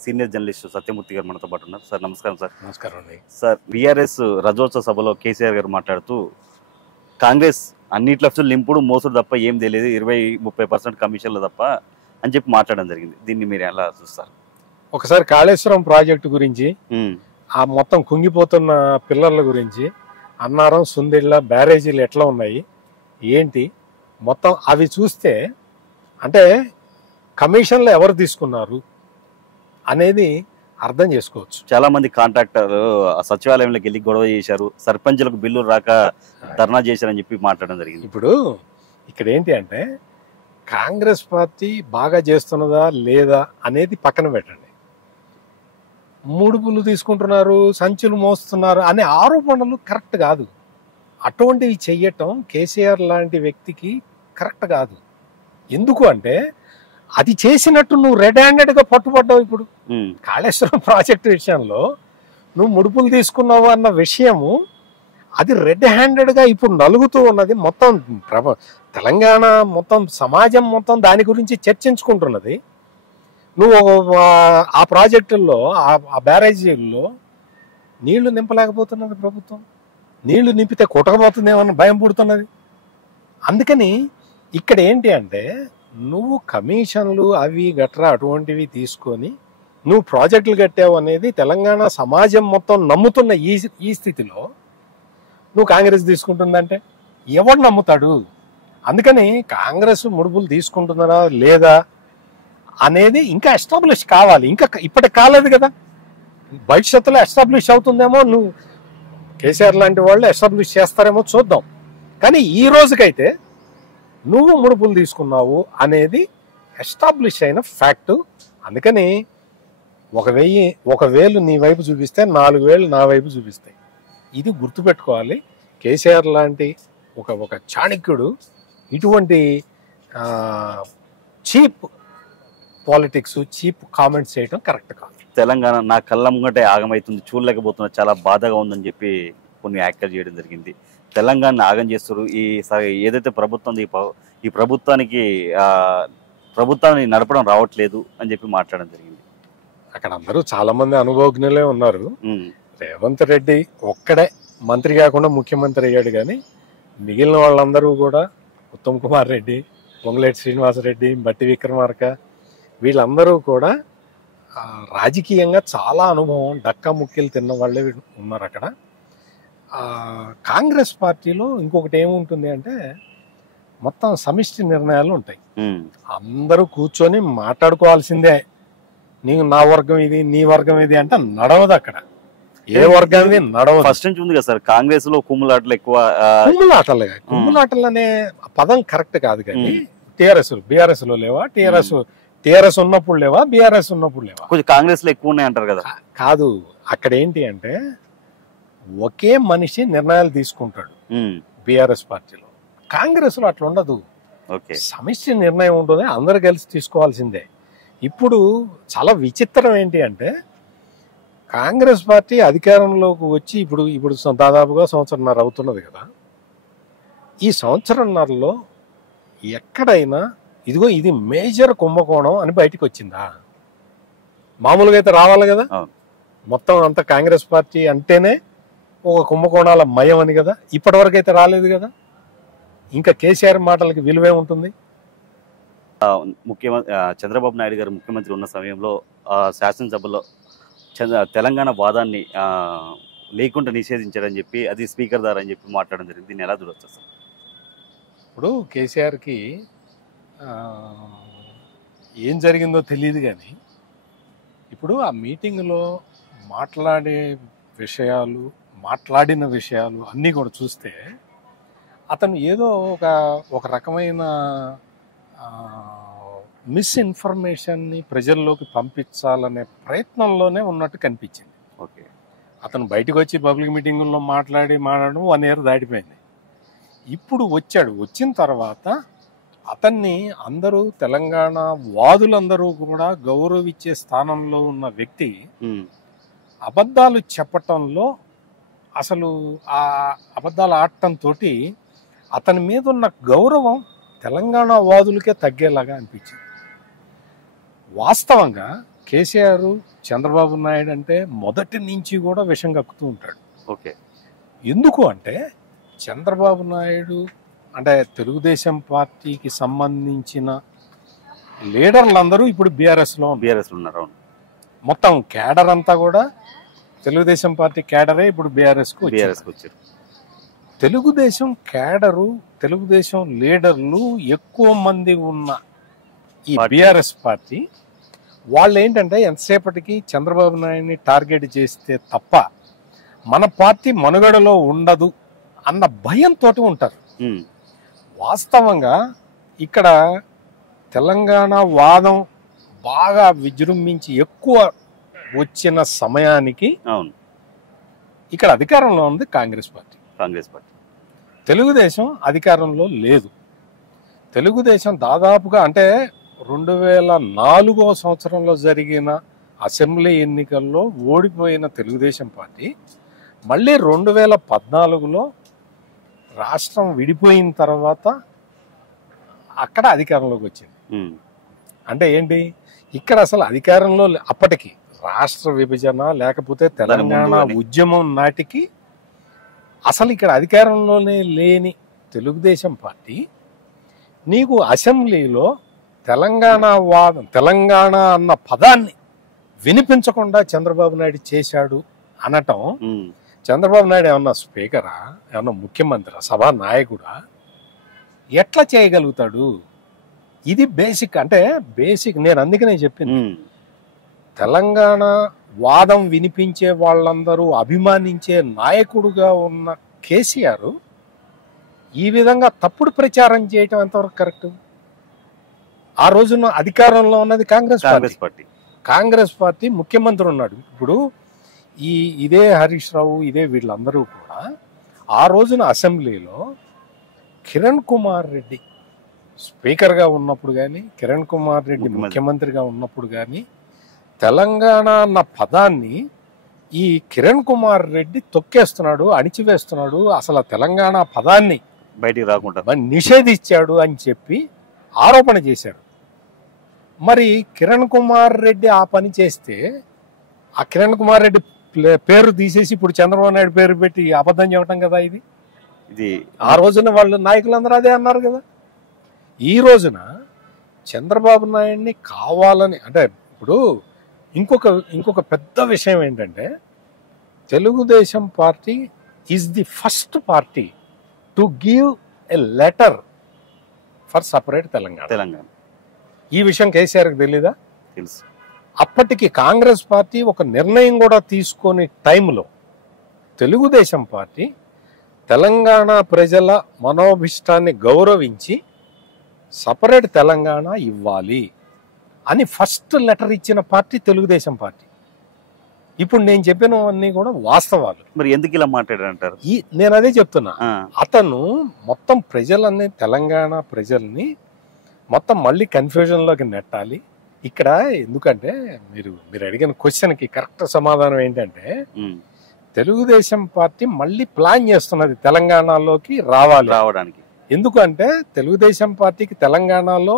Senior journalist Satyamurthy గారు మనతో పాటు ఉన్నారు. సార్ నమస్కారం. సార్ నమస్కారం అండి. సార్ బీఆర్ఎస్ రజోత్సవ సభలో కేసీఆర్ గారు మాట్లాడుతూ కాంగ్రెస్ అన్నిట్లో నింపుడు మోసుడు తప్ప ఏం తెలియదు, 20-30% కమిషన్లు తప్ప అని చెప్పి మాట్లాడడం జరిగింది. దీన్ని మీరు ఎలా చూస్తారు? ఒకసారి కాళేశ్వరం ప్రాజెక్టు గురించి, ఆ మొత్తం కుంగిపోతున్న పిల్లర్ల గురించి, అన్నారం సుందిళ్ళ బ్యారేజీలు ఎట్లా ఉన్నాయి ఏంటి మొత్తం అవి చూస్తే అంటే కమిషన్లు ఎవరు తీసుకున్నారు అనేది అర్థం చేసుకోవచ్చు. చాలా మంది కాంట్రాక్టర్ సచివాలయంలోకి వెళ్ళి గొడవ చేశారు, సర్పంచులకు బిల్లులు రాక ధర్నా చేశారని చెప్పి మాట్లాడడం జరిగింది. ఇప్పుడు ఇక్కడ ఏంటి అంటే కాంగ్రెస్ పార్టీ బాగా చేస్తున్నదా లేదా అనేది పక్కన పెట్టండి. ముడుపులు తీసుకుంటున్నారు, సంచులు మోస్తున్నారు అనే ఆరోపణలు కరెక్ట్ కాదు. అటువంటివి చెయ్యటం కేసీఆర్ లాంటి వ్యక్తికి కరెక్ట్ కాదు. ఎందుకు అంటే అది చేసినట్టు నువ్వు రెడ్ హ్యాండెడ్గా పట్టుబడ్డావు. ఇప్పుడు కాళేశ్వరం ప్రాజెక్టు విషయంలో నువ్వు ముడుపులు తీసుకున్నావు అన్న విషయము అది రెడ్ హ్యాండెడ్గా ఇప్పుడు నలుగుతూ ఉన్నది. మొత్తం తెలంగాణ మొత్తం సమాజం మొత్తం దాని గురించి చర్చించుకుంటున్నది. నువ్వు ఆ ప్రాజెక్టుల్లో ఆ బ్యారేజీల్లో నీళ్లు నింపలేకపోతున్నది ప్రభుత్వం. నీళ్లు నింపితే కొట్టకపోతుందేమన్నా భయం పుడుతున్నది. అందుకని ఇక్కడ ఏంటి అంటే నువ్వు కమిషన్లు అవి గట్రా అటువంటివి తీసుకొని నువ్వు ప్రాజెక్టులు కట్టావు అనేది తెలంగాణ సమాజం మొత్తం నమ్ముతున్న ఈ స్థితిలో నువ్వు కాంగ్రెస్ తీసుకుంటుందంటే ఎవడు నమ్ముతాడు? అందుకని కాంగ్రెస్ ముడుపులు తీసుకుంటున్నారా లేదా అనేది ఇంకా ఎస్టాబ్లిష్ కావాలి. ఇంకా ఇప్పటికి కాలేదు కదా, భవిష్యత్తులో ఎస్టాబ్లిష్ అవుతుందేమో. నువ్వు కేసీఆర్ లాంటి వాళ్ళు ఎస్టాబ్లిష్ చేస్తారేమో చూద్దాం. కానీ ఈ రోజుకైతే నువ్వు ముడుపులు తీసుకున్నావు అనేది ఎస్టాబ్లిష్ అయిన ఫ్యాక్టు. అందుకని 1,000 నీ వైపు చూపిస్తే 4,000 నా వైపు చూపిస్తాయి. ఇది గుర్తుపెట్టుకోవాలి. కేసీఆర్ లాంటి ఒక చాణక్యుడు ఇటువంటి చీప్ పాలిటిక్స్, చీప్ కామెంట్స్ చేయడం కరెక్ట్ కాదు. తెలంగాణ నా కళ్ళ ముంగటే ఆగమవుతుంది, చూడలేకపోతున్నా, చాలా బాధగా ఉందని చెప్పి కొన్ని వ్యాఖ్యలు చేయడం జరిగింది. తెలంగాణ ఆగం చేస్తారు. ఏదైతే ప్రభుత్వం ఈ ప్రభుత్వాన్ని నడపడం రావట్లేదు అని చెప్పి మాట్లాడడం జరిగింది. అక్కడ అందరూ చాలా మంది అనుభవజ్ఞులే ఉన్నారు. రేవంత్ రెడ్డి ఒక్కడే మంత్రి కాకుండా ముఖ్యమంత్రి అయ్యాడు, కానీ మిగిలిన వాళ్ళందరూ కూడా ఉత్తమ్ కుమార్ రెడ్డి, పొంగులేటి శ్రీనివాసరెడ్డి, బట్టి విక్రమార్క వీళ్ళందరూ కూడా రాజకీయంగా చాలా అనుభవం, డక్కా ముక్కీలు తిన్న వాళ్ళే ఉన్నారు అక్కడ. కాంగ్రెస్ పార్టీలో ఇంకొకటి ఏముంటుంది అంటే మొత్తం సమిష్టి నిర్ణయాలు ఉంటాయి. అందరూ కూర్చొని మాట్లాడుకోవాల్సిందే. నా వర్గం ఇది, నీ వర్గం ఇది అంటే నడవదు అక్కడ. ఏ వర్గం ఇది నడవదు. ఫస్ట్ నుంచి ఉంది కదా సార్ కాంగ్రెస్ లో కుమ్ములాటలు ఎక్కువ. కుమ్ములాటలు అనే పదం కరెక్ట్ కాదు. కానీ బీఆర్ఎస్ లో లేవా? టీఆర్ఎస్ ఉన్నప్పుడు లేవా? బీఆర్ఎస్ ఉన్నప్పుడు లేవా? కొంచెం కాంగ్రెస్ లో ఎక్కువ ఉన్నాయి అంటారు కదా. కాదు, అక్కడ ఏంటి అంటే ఒకే మనిషి నిర్ణయాలు తీసుకుంటాడు బీఆర్ఎస్ పార్టీలో. కాంగ్రెస్ లో అట్లా ఉండదు. సమిష్టి నిర్ణయం ఉంటుంది, అందరు కలిసి తీసుకోవాల్సిందే. ఇప్పుడు చాలా విచిత్రం ఏంటి అంటే కాంగ్రెస్ పార్టీ అధికారంలోకి వచ్చి ఇప్పుడు దాదాపుగా సంవత్సరంన్నర అవుతున్నది కదా. ఈ సంవత్సరంన్నరలో ఎక్కడైనా ఇదిగో ఇది మేజర్ కుంభకోణం అని బయటకు వచ్చిందా? మామూలుగా అయితే రావాలి కదా. మొత్తం అంతా కాంగ్రెస్ పార్టీ అంటేనే ఒక కుంభకోణాల మయం అని కదా. ఇప్పటివరకు అయితే రాలేదు కదా. ఇంకా కేసీఆర్ మాటలకి విలువే ఉంటుంది. చంద్రబాబు నాయుడు గారు ముఖ్యమంత్రి ఉన్న సమయంలో శాసనసభలో తెలంగాణ వాదాన్ని లేకుండా నిషేధించారని చెప్పి అది స్పీకర్ ద్వారా అని చెప్పి మాట్లాడడం జరిగింది. దీన్ని ఎలా చూడొచ్చు సార్? ఇప్పుడు కేసీఆర్కి ఏం జరిగిందో తెలియదు, కానీ ఇప్పుడు ఆ మీటింగ్లో మాట్లాడిన విషయాలు అన్నీ కూడా చూస్తే అతను ఏదో ఒక రకమైన మిస్ఇన్ఫర్మేషన్ని ప్రజల్లోకి పంపించాలనే ప్రయత్నంలోనే ఉన్నట్టు కనిపించింది. ఓకే, అతను బయటకు వచ్చి పబ్లిక్ మీటింగుల్లో మాట్లాడడం 1 ఇయర్ దాటిపోయింది. ఇప్పుడు వచ్చిన తర్వాత అతన్ని అందరూ తెలంగాణ వాదులందరూ కూడా గౌరవించే స్థానంలో ఉన్న వ్యక్తి అబద్ధాలు చెప్పటంలో, అసలు ఆ అబద్ధాలు ఆడటంతో అతని మీద ఉన్న గౌరవం తెలంగాణ వాదులకే తగ్గేలాగా అనిపించింది. వాస్తవంగా కేసీఆర్ చంద్రబాబు నాయుడు అంటే మొదటి నుంచి కూడా విషం కక్కుతూ ఉంటాడు. ఓకే. ఎందుకు అంటే చంద్రబాబు నాయుడు అంటే తెలుగుదేశం పార్టీకి సంబంధించిన లీడర్లందరూ ఇప్పుడు బీఆర్ఎస్లో ఉన్నారు. అవును. మొత్తం క్యాడర్ అంతా కూడా తెలుగుదేశం పార్టీ క్యాడరే ఇప్పుడు బీఆర్ఎస్కు వచ్చారు. తెలుగుదేశం క్యాడరు, తెలుగుదేశం లీడర్లు ఎక్కువ మంది ఉన్న ఈ బీఆర్ఎస్ పార్టీ వాళ్ళు ఏంటంటే ఎంతసేపటికి చంద్రబాబు నాయుడిని టార్గెట్ చేస్తే తప్ప మన పార్టీ మనుగడలో ఉండదు అన్న భయంతో ఉంటారు. వాస్తవంగా ఇక్కడ తెలంగాణ వాదం బాగా విజృంభించి ఎక్కువ వచ్చిన సమయానికి ఇక్కడ అధికారంలో ఉంది కాంగ్రెస్ పార్టీ. తెలుగుదేశం అధికారంలో లేదు. తెలుగుదేశం దాదాపుగా అంటే 2004 సంవత్సరంలో జరిగిన అసెంబ్లీ ఎన్నికల్లో ఓడిపోయిన తెలుగుదేశం పార్టీ మళ్ళీ 2014లో రాష్ట్రం విడిపోయిన తర్వాత అక్కడ అధికారంలోకి వచ్చింది. అంటే ఏంటి, ఇక్కడ అసలు అధికారంలో అప్పటికి రాష్ట్ర విభజన లేకపోతే తెలంగాణ ఉద్యమం నాటికి అసలు ఇక్కడ అధికారంలోనే లేని తెలుగుదేశం పార్టీ నీకు అసెంబ్లీలో తెలంగాణ అన్న పదాన్ని వినిపించకుండా చంద్రబాబు నాయుడు చేశాడు అనటం, చంద్రబాబు నాయుడు ఏమన్నా స్పీకరా, ఏమన్నా ముఖ్యమంత్రి, సభా నాయకుడా, ఎట్లా చేయగలుగుతాడు? ఇది బేసిక్. అంటే బేసిక్ నేను అందుకనే చెప్పింది, తెలంగాణ వాదం వినిపించే వాళ్ళందరూ అభిమానించే నాయకుడుగా ఉన్న కేసీఆర్ ఈ విధంగా తప్పుడు ప్రచారం చేయటం ఎంతవరకు కరెక్ట్? ఆ రోజున అధికారంలో ఉన్నది కాంగ్రెస్ పార్టీ. కాంగ్రెస్ పార్టీ ముఖ్యమంత్రి ఉన్నాడు. ఇప్పుడు ఇదే హరీష్ రావు, ఇదే వీళ్ళందరూ కూడా ఆ రోజున అసెంబ్లీలో కిరణ్ కుమార్ రెడ్డి స్పీకర్గా ఉన్నప్పుడు కానీ, కిరణ్ కుమార్ రెడ్డి ముఖ్యమంత్రిగా ఉన్నప్పుడు కానీ తెలంగాణ అన్న పదాన్ని ఈ కిరణ్ కుమార్ రెడ్డి తొక్కేస్తున్నాడు, అణిచివేస్తున్నాడు, అసలు తెలంగాణ పదాన్ని బయటికి రాకుండా నిషేధించాడు అని చెప్పి ఆరోపణ చేశాడు. మరి కిరణ్ కుమార్ రెడ్డి ఆ పని చేస్తే ఆ కిరణ్ కుమార్ రెడ్డి పేరు తీసేసి ఇప్పుడు చంద్రబాబు నాయుడు పేరు పెట్టి అబద్ధం చెప్పడం కదా ఇది. ఆ రోజున వాళ్ళు నాయకులందరూ అదే అన్నారు కదా. ఈ రోజున చంద్రబాబు నాయుడిని కావాలని అంటే ఇప్పుడు ఇంకొక పెద్ద విషయం ఏంటంటే Telugu Desam party is the first party to give a letter for separate Telangana. ఈ విషయం కేసీఆర్కి తెలీదా? తెలుసు. అప్పటికి కాంగ్రెస్ పార్టీ ఒక నిర్ణయం కూడా తీసుకొని టైంలో తెలుగుదేశం పార్టీ తెలంగాణ ప్రజల మనోభిష్టాన్ని గౌరవించి సపరేట్ తెలంగాణ ఇవ్వాలి అని ఫస్ట్ లెటర్ ఇచ్చిన పార్టీ తెలుగుదేశం పార్టీ. ఇప్పుడు నేను చెప్పినవన్నీ కూడా వాస్తవాలు. మరి ఎందుకు ఇలా మాట్లాడారంటారు? నేను అదే చెప్తున్నా. అతను మొత్తం ప్రజలన్నీ, తెలంగాణ ప్రజల్ని మొత్తం మళ్ళీ కన్ఫ్యూజన్లోకి నెట్టాలి. ఇక్కడ ఎందుకంటే మీరు అడిగిన క్వశ్చన్కి కరెక్ట్ సమాధానం ఏంటంటే తెలుగుదేశం పార్టీ మళ్ళీ ప్లాన్ చేస్తున్నది తెలంగాణలోకి రావడానికి. ఎందుకంటే తెలుగుదేశం పార్టీకి తెలంగాణలో